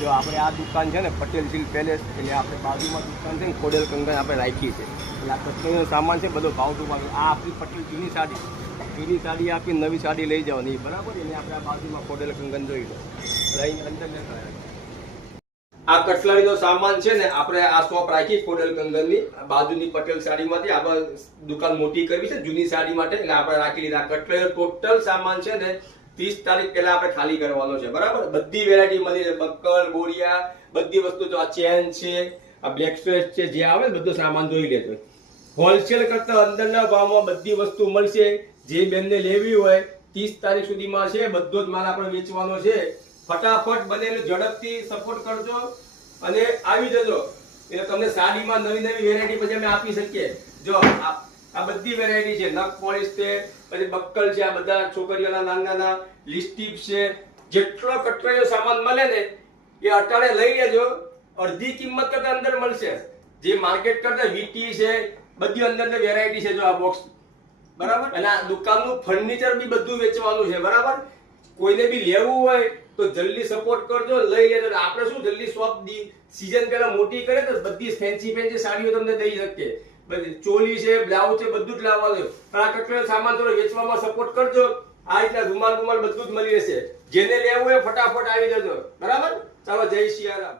જો આપણે આ દુકાન છે ને પટેલ સિલ્ક પેલેસ, એટલે આપણે બાજુમાં દુકાન છે ને ખોડેલ કંગન આપણે રાખી છે. એટલે આ કસ્ટમરનો સામાન છે બધો ભાવ ટુ ભાવ. આ આપણી પટેલ જૂની સાડી આપી નવી સાડી લઈ જવાની બરાબર. એટલે આપણે આ બાજુમાં ખોડેલ કંગન જોઈ લો. અંદર આ કટલારીનો સામાન છે ને આપણે આ શોપ રાખી ખોડેલ કંગનની બાજુની પટેલ સાડીમાંથી. આપણે દુકાન મોટી કરવી છે જૂની સાડી માટે, એટલે આપણે રાખી લીધા. કટલારીનો ટોટલ સામાન છે ને 30 તારીખ પહેલા આપણે ખાલી કરવાનો છે બરાબર. બધી વેરાયટી મળી છે, બક્કલ, બોરિયા, બધી વસ્તુ. જો આ ચેન છે, આ બ્લેક સ્ટ્રેચ છે, જે આવે બધો સામાન જોઈ લેજો. હોલસેલ કરતા અંદરના ભાવમાં બધી વસ્તુ મળશે. જે બેનને લેવી હોય 30 તારીખ સુધીમાં છે, બધો જ માલ આપણે વેચવાનો છે. ફટાફટ બને ઝડપથી સપોર્ટ કરજો અને આવી જજો. એટલે તમને સાડીમાં નવી વેરાયટી પછી અમે આપી શકીએ. જો આ બધી વેરાયટી છે, નખ પોલિશ છે, પછી બક્કલ છે, આ બધા છોકરીઓના નાના લિપસ્ટિક છે. જેટલો કટરાઈનો સામાન મળે ને એ અટાણે લઈ લેજો. અડધી કિંમત કરતા અંદર મળશે. જે માર્કેટ કરતા વીટી છે, બધી અંદર વેરાયટી છે. જો આ બોક્સ બરાબર. અને આ દુકાનનું ફર્નિચર બી બધું વેચવાનું છે બરાબર. કોઈને બી લેવું હોય તો જલ્દી સપોર્ટ કરજો, લઈ લેજો. આપણે શું જલ્દી શોપ સીઝન પહેલા મોટી કરે તો બધી ફેન્સી સાડીઓ તમને દઈ શકીએ. બધી ચોલી છે, બ્લાઉઝ છે, બધું જ લાવવાનું. પણ આ કટલેર સામાન થોડો વેચવામાં સપોર્ટ કરજો. આ રીતના રૂમાલ બધું જ મળી રહેશે. જેને લેવું હોય ફટાફટ આવી જજો બરાબર. ચાલો, જય સિયારામ.